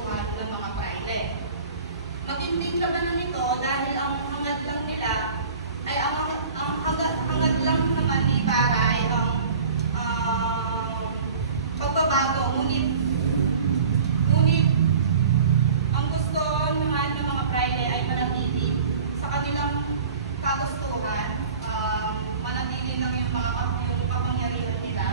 kagustuhan ng mga praile. Matinding labanan nito dahil ang hangad lang nila ay ang hangad lang naman ni Ibarra ay ang pagbabago, ngunit ang gusto naman ng mga praile ay manatili sa kanilang kagustuhan, manatili lang yung kapangyarihan nila.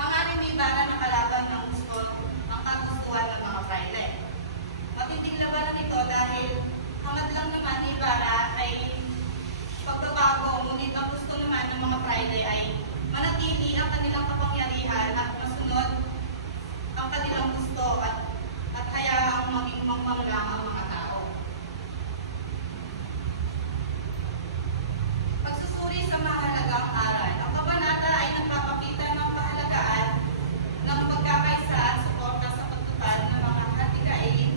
Hangarin ni Ibarra na kalaban ng kagustuhan ng mga praile. Matinding labanan ito dahil hangad lang naman ni Ibarra ay pagbabago, ngunit ang gusto naman ng mga praile ay manatili ang kanilang kapangyarihan at masunod ang kanilang gusto at hayaang maging mangmanglang ang mga tao. Pagsusuri sa mahalagang aral. Ang kabanata ay nagpapakita ng kahalagahan ng pagkakaisa at suporta sa pagtutupad ng mga hatikain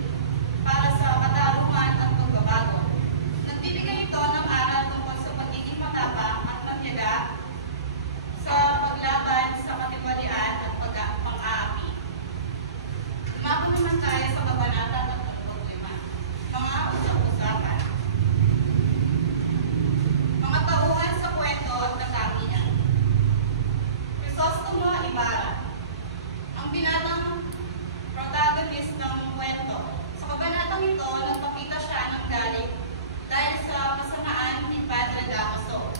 para sa katarungan at pagbabago. Nagbibigay ito ng aral tungkol sa pagiging matapang at matiyaga sa paglaban sa katiwalian at pang-aapi. Umako naman tayo sa kabanata 35. Mga usap-usapan. Mga tauhan sa kwento at katangian. Crisostomo Ibarra, ang binatang protagonist ng kwento. Sa kabanatang ito, nagpakita siya ng galit dahil sa kasamaan ni Padre Damaso.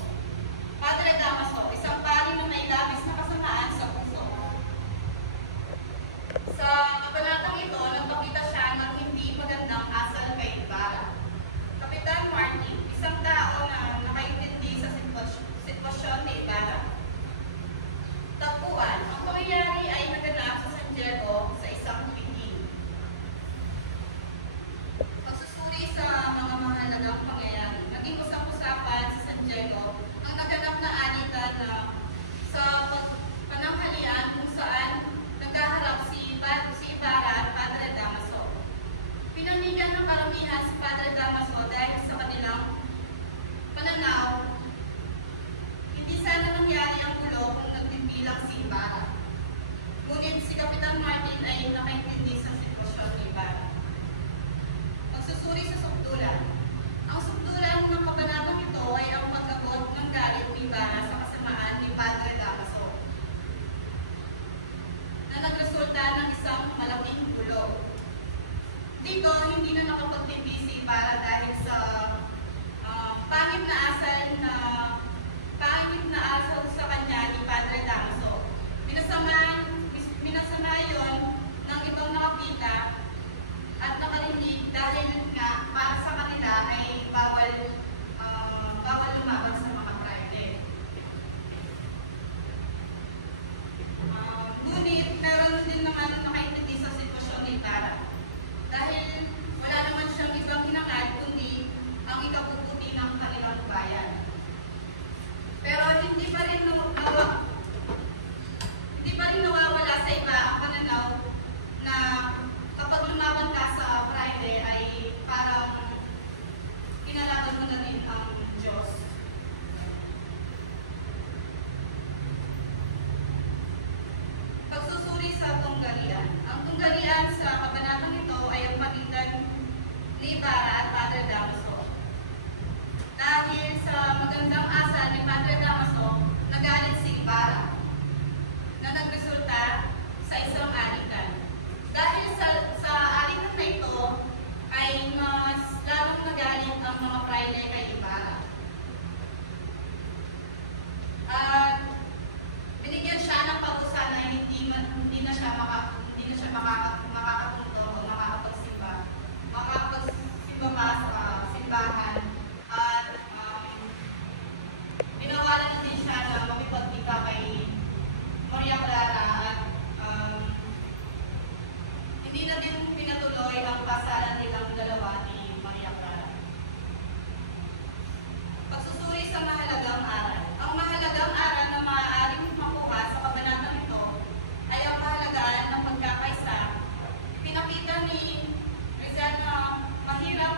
Padre Damaso, isang pari na may labis na kasamaan sa puso. Sa kabanatang ito, nagpakita siya ng hindi magandang asal kay Ibarra. Kapitan Martin, isang tao na nakaintindi sa sitwasyon ni Ibarra. Tagpuan, ang pangyayari ay naganap sa San Diego sa isang piling. Pagsusuri sa mga mahalagang pangyayari. Naging usap-usapan sa San Diego ang naganap na alitan na sa pananghalian kung saan nagkaharap si Ibarra at Padre Damaso. Pinanigan ng karamihan si Padre Damaso dahil sa kanilang pananaw, hindi sana nangyari ang gulo kung nagbibilang si Ibarra. Ngunit si Kapitan Martin ay nakaintindi sa sitwasyon ni Ibarra. Magsusuri sa sukdulan. Ang sukdulan ng kabanatang ito ay ang pagkabot ng galit ni Ibarra sa kasamaan ni Padre Damaso na nagresulta ng isang malaking gulo. Dito, hindi na nakapagtindi si Ibarra dahil sa pangit na asal sa kanya ni Padre Damaso. Minasama yon ng ibang nakakita at nakarinig dahil nga para sa kanila ay bawal lumaban sa mga praile. Ngunit meron din naman nakaintindi sa sitwasyon ni Ibarra dahil wala naman siyang ibang hinangad kundi ang ikabubuti ng kanilang bayan. Pero hindi pa rin nawawala sa iba ang pananaw na kapag lumaban ka sa praile ay parang kinalaban mo na din ang Diyos. Pagsusuri sa tunggalian. Ang tunggalian sa kabanatang ito ay ang pagitan ni Ibarra at Padre Damaso. Dahil sa magandang asal ni Padre Damaso, nagalit si Ibarra na nagresulta sa isang alitan. Dahil sa alitan na ito ay mas lalong nagalit ang mga praile kay Ibarra. At binigyan siya ng parusa na hindi na siya makakapunto o makakapagsimba pa sa simbahan. At pinawalan na din siya na makipagkita kay Maria Clara at hindi na din pinatuloy ang kasalan nilang dalawa ni Maria Clara. Pagsusuri sa mahalagang aral. Ang mahalagang aral na maaaring makuha sa kabanatang ito ay ang mahalagaan ng pagkakaisa. Pinakita ni Rizal na mahirap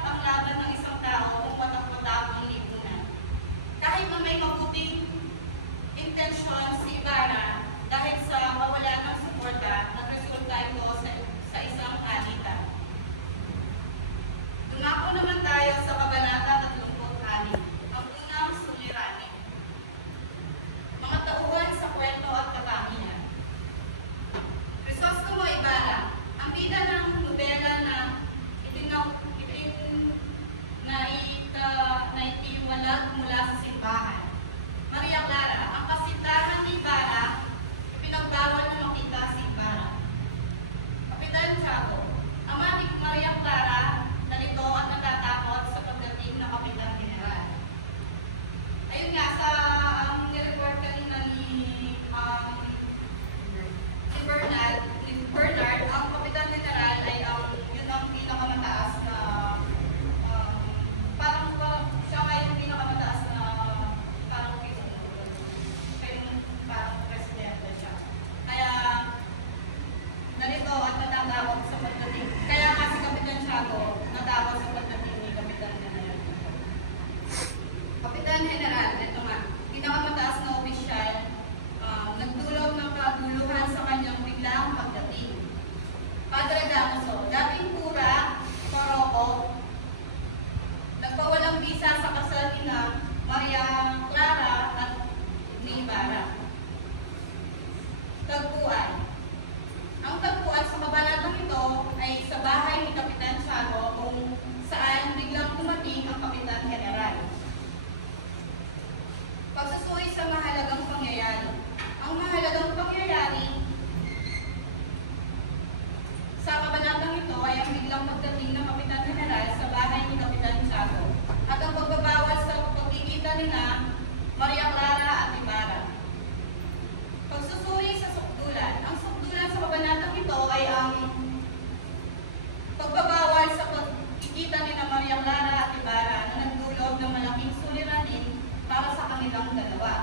pagbabawal sa pagkikita ni na Maria Clara at Ibarra na nagdulot ng malaking suliranin para sa kanilang dalawa.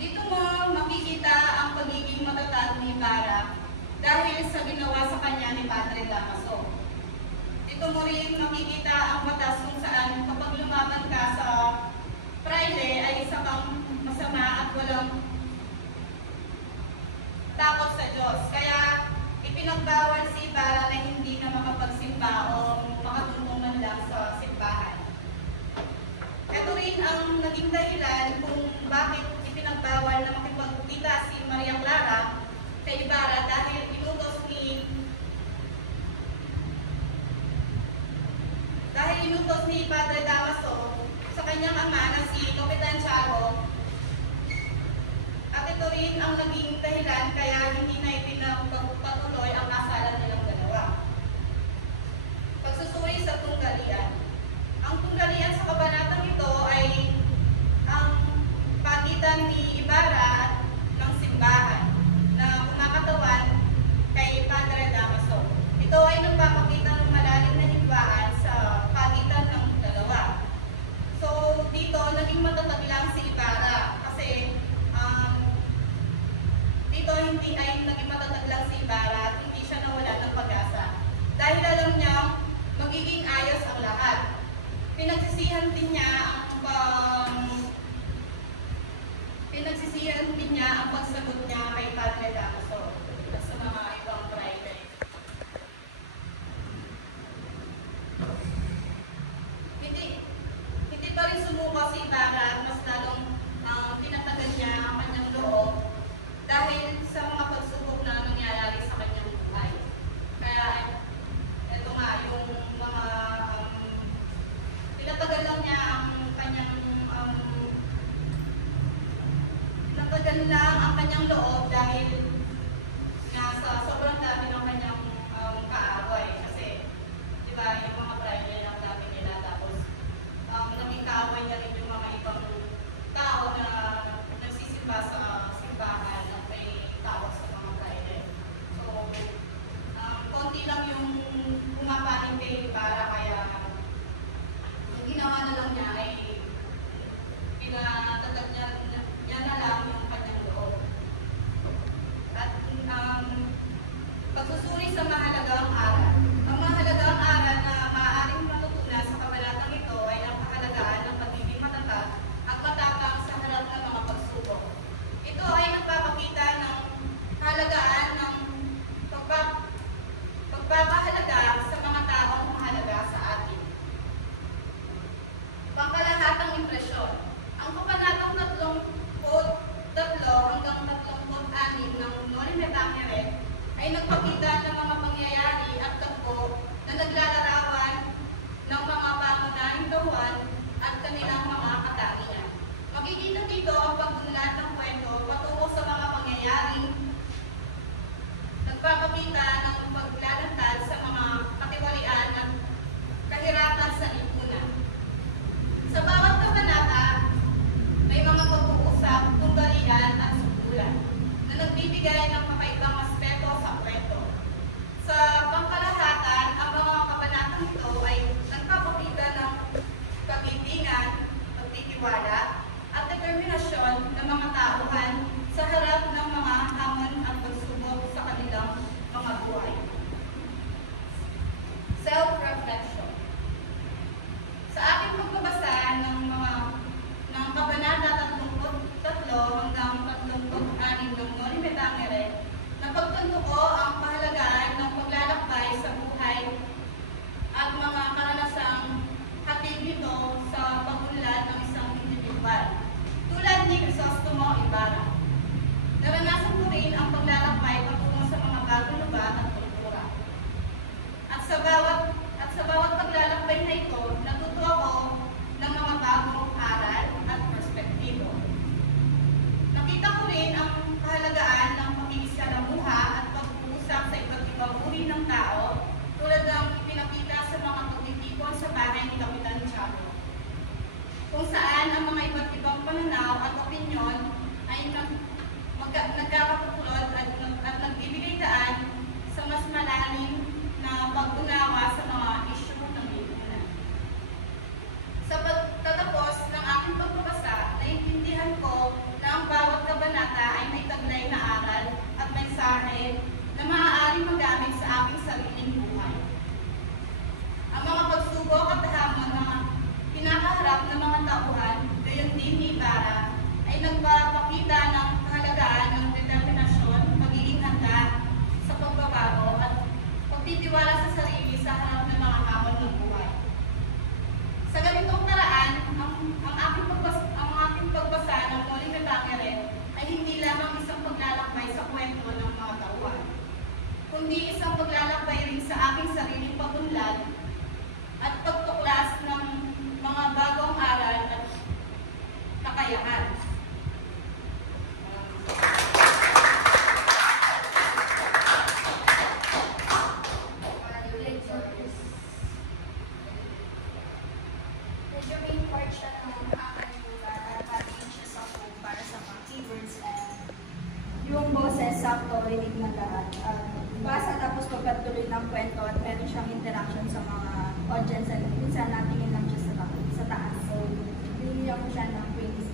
Dito mo makikita ang pagiging matatag ni Ibarra dahil sa ginawa sa kanya ni Padre Damaso. Dito mo rin makikita ang batas kung saan kapag lumaban ka sa Friday ay isa kang masama at walang takot sa Diyos. Kaya ipinagbawal si Ibarra na hindi na makapagsimba o makatungtong man lang sa simbahan. Ito rin ang naging dahilan kung bakit ipinagbawal na makipagkita si Maria Clara kay Ibarra dahil inutos ni Padre Damaso sa kanyang ama na si Kapitan Tiago, at ito rin ang naging dahilan kaya hindi na ipinagpatuloy ang kasalan nilang dalawa. Pagsusuri sa tunggalian. Ang tunggalian sa kabanatang ito ay ang pagitan ni Ibarra at ng simbahan na kumakatawan kay Padre Damaso. Ito ay nagpapakita ng malalim na higwaan sa pagitan ng dalawa. So, dito, naging matatag lang si Ibarra kasi dito hindi ay naging matatag lang si Ibarra at hindi siya nawala ng pag-asa. Dahil alam niya, magiging ayos ang lahat. Pinagsisihan din niya ang pagsagot niya kay Padre Damaso sa mga ibang private. Hindi pa rin sumuko si Ibarra at mas lalong pinatagan niya ang kanyang loob dahil sa mga pagsubok na nangyayari sa kanyang buhay. Kaya ito nga yung mga pinatagan lang niya ang kanyang pinatagan lang ang kanyang loob dahil nga sa sobrang dami ng kanyang kaaway. Kasi di ba yung mga private ang dami nila tapos naging kaaway niya rin yung mga ibang tao na nagsisimba sa simbahan at may tawag sa mga private. So, konti lang yung pumapanin kay Ibarra kaya ang ginawa na lang niya ay pinatatag niya na lang yung kanyang loob. At pagsusuri sa mahalagang aral. Ang mahalagang aral na maaaring matutunan sa kabanatang ito ay ang kahalagaan ng pagiging matatag at matapang sa harap ng mga pagsubok. Ito ay nagpapakita ng kahalagaan ng pagpapahalaga sa mga taong mahalaga sa atin. Pangkalahatang impresyon. Ang kabanatang 33 hanggang 36 ng Noli Me Tangere ay nagpakita ng mga pangyayari at tagpo na naglalarawan ng mga pangunahing gawan at kanilang mga katangian. Makikita dito ang pagbulat ng kwento patungo sa mga pangyayari nagpapakita ng paglalantad sa mga katiwalian at kahirapan sa lipunan. Sa bawat kabanata, may mga pag-uusap, tunggalian at sugulan na nagbibigay ng kakaibang aspeto sa kwento. Sa pangkalahatan, ang mga kabanatang ito ay nagpapakita ng pag-ibingan, pagtitiwala, at determinasyon ng mga tauhan sa harap ng mga hamon at pagsubok sa kanilang mga buhay. Self-reflection. Sa aking pagbabasa ng kabanata 33 hanggang 36 ng Noli Me Tangere, kundi isang paglalakbay rin sa aking sariling pag-unlad at pagtuklas ng mga bagong aral at kakayahan. Medyo main part siya ng aking lugar at pati-anxious ako para sa mga keywords and yung boses, sakto, rinig na lahat. Basa tapos pagkatuloy ng kwento at meron siyang interaction sa mga audience and minsan natingin lang siya sa taas. So, binigyan ko siya ng 26.